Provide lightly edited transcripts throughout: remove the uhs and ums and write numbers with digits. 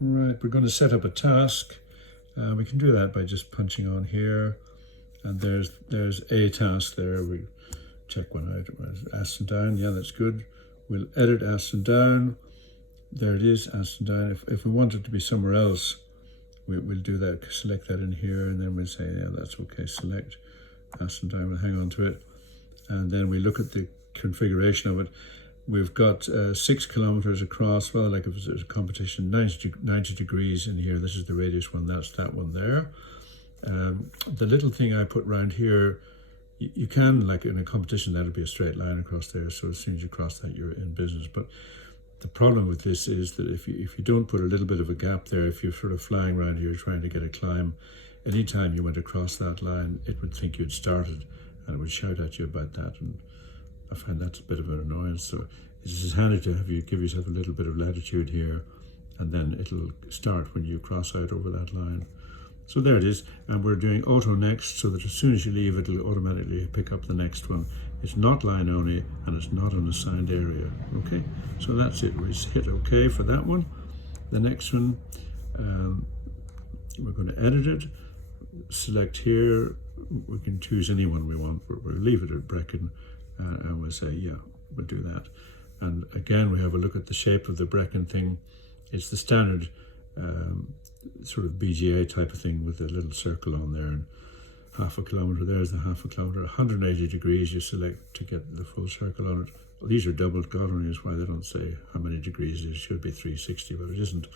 Right, we're going to set up a task. We can do that by just punching on here, and there's a task there. We check one out. Aston down, yeah, that's good. We'll edit Aston down. There it is, Aston down. If we want it to be somewhere else, we'll do that. Select that in here, and then we'll say, yeah, that's okay. Select Aston down. We'll hang on to it, and then we look at the configuration of it. We've got 6 kilometers across. Well, like if it was a competition, 90 degrees in here. This is the radius one. That's that one there. The little thing I put around here, you can, like in a competition, that'll be a straight line across there. So as soon as you cross that, you're in business. But the problem with this is that if you don't put a little bit of a gap there, if you're sort of flying around here trying to get a climb, anytime you went across that line, it would think you'd started and it would shout at you about that. And I find that's a bit of an annoyance. So it's just handy to have you give yourself a little bit of latitude here, and then it'll start when you cross out over that line. So there it is, and we're doing auto next, so that as soon as you leave, it'll automatically pick up the next one. It's not line only, and it's not an assigned area. Okay, so that's it. We hit OK for that one. The next one, we're going to edit it. Select here. We can choose any one we want. We'll leave it at Brecon, and we'll say, yeah, we'll do that. And again, we have a look at the shape of the Brecon thing. It's the standard sort of BGA type of thing with a little circle on there, and half a kilometer. There's the half a kilometer. 180 degrees you select to get the full circle on it. Well, these are doubled. God only knows why they don't say how many degrees it is. It should be 360, but it isn't.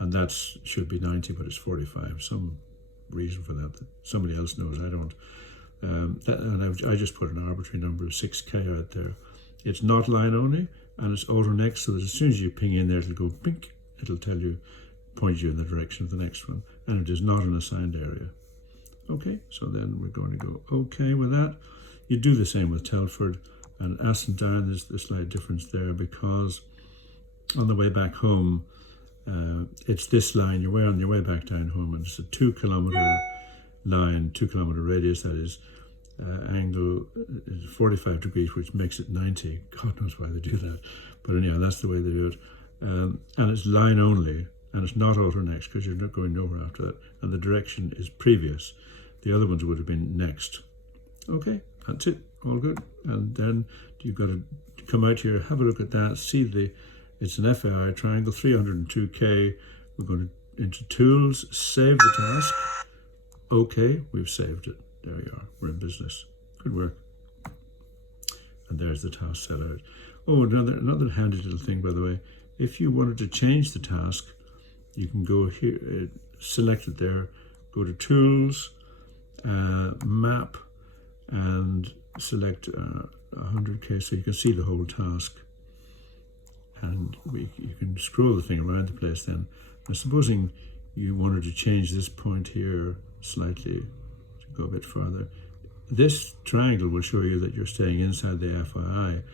And that should be 90, but it's 45. Some reason for that somebody else knows. I don't. I just put an arbitrary number of 6K out there. It's not line only, and it's auto next, so that as soon as you ping in there, it'll go pink. It'll tell you, point you in the direction of the next one, and it is not an assigned area. Okay, so then we're going to go okay with that. You do the same with Telford, and Aston down. There's a slight difference there because on the way back home, it's this line. You're on your way back down home, and it's a 2 kilometer line, 2 kilometer radius. That is. Angle is 45 degrees, which makes it 90. God knows why they do that, but anyhow, that's the way they do it. And it's line only, and it's not auto next because you're not going nowhere after that. And the direction is previous. The other ones would have been next. Okay, that's it. All good. And then you've got to come out here, have a look at that. See it's an FAI triangle, 302K. We're going to into tools, save the task. Okay, we've saved it. There you are. We're in business. Good work. And there's the task set out. Oh, another handy little thing, by the way. If you wanted to change the task, you can go here, select it there, go to Tools, Map, and select 100K so you can see the whole task. And you can scroll the thing around the place then. Now, supposing you wanted to change this point here slightly, go a bit farther. This triangle will show you that you're staying inside the FAI. It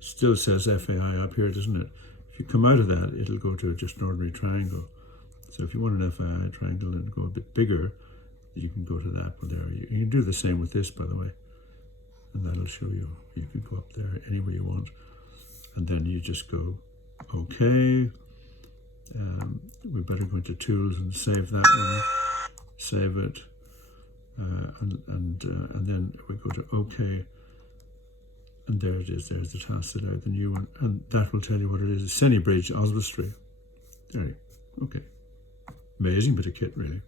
still says FAI up here, doesn't it? If you come out of that, it'll go to just an ordinary triangle. So if you want an FAI triangle and go a bit bigger, you can go to that one there. You can do the same with this, by the way. And that'll show you. You can go up there any way you want. And then you just go, okay. We better go into Tools and save that one. Save it. And then we go to OK, and there it is. There's the task set out, the new one, and that will tell you what it is. It's Senny Bridge, Oswestry. There you go. Okay. Amazing bit of kit, really.